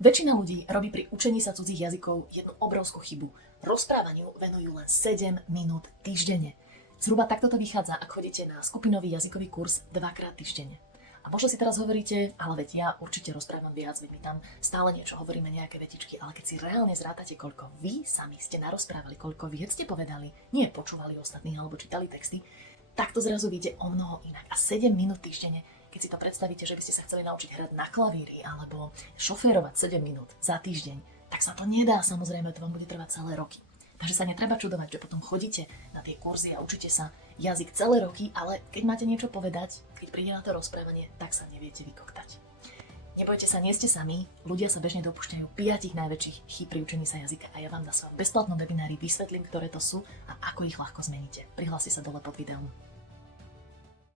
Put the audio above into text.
Väčšina ľudí robí pri učení sa cudzích jazykov jednu obrovskú chybu. Rozprávaniu venujú len 7 minút týždenne. Zhruba takto to vychádza, ak chodíte na skupinový jazykový kurz 2-krát týždenne. A možno si teraz hovoríte, ale veď ja určite rozprávam viac, veď mi tam stále niečo hovoríme, nejaké vetičky, ale keď si reálne zrátate, koľko vy sami ste narozprávali, koľko vied ste povedali, nie počúvali ostatných alebo čítali texty, tak to zrazu vyjde o mnoho inak. A 7 minút týždenne, keď si to predstavíte, že by ste sa chceli naučiť hrať na klavíri alebo šoférovať 7 minút za týždeň, tak sa to nedá, samozrejme, to vám bude trvať celé roky. Takže sa netreba čudovať, že potom chodíte na tie kurzy a učíte sa jazyk celé roky, ale keď máte niečo povedať, keď príde na to rozprávanie, tak sa neviete vykoktať. Nebojte sa, nie ste sami, ľudia sa bežne dopúšťajú 5 najväčších chýb pri učení sa jazyka a ja vám na svojom bezplatnom webinári vysvetlím, ktoré to sú a ako ich ľahko zmeníte. Prihláste sa dole pod videom.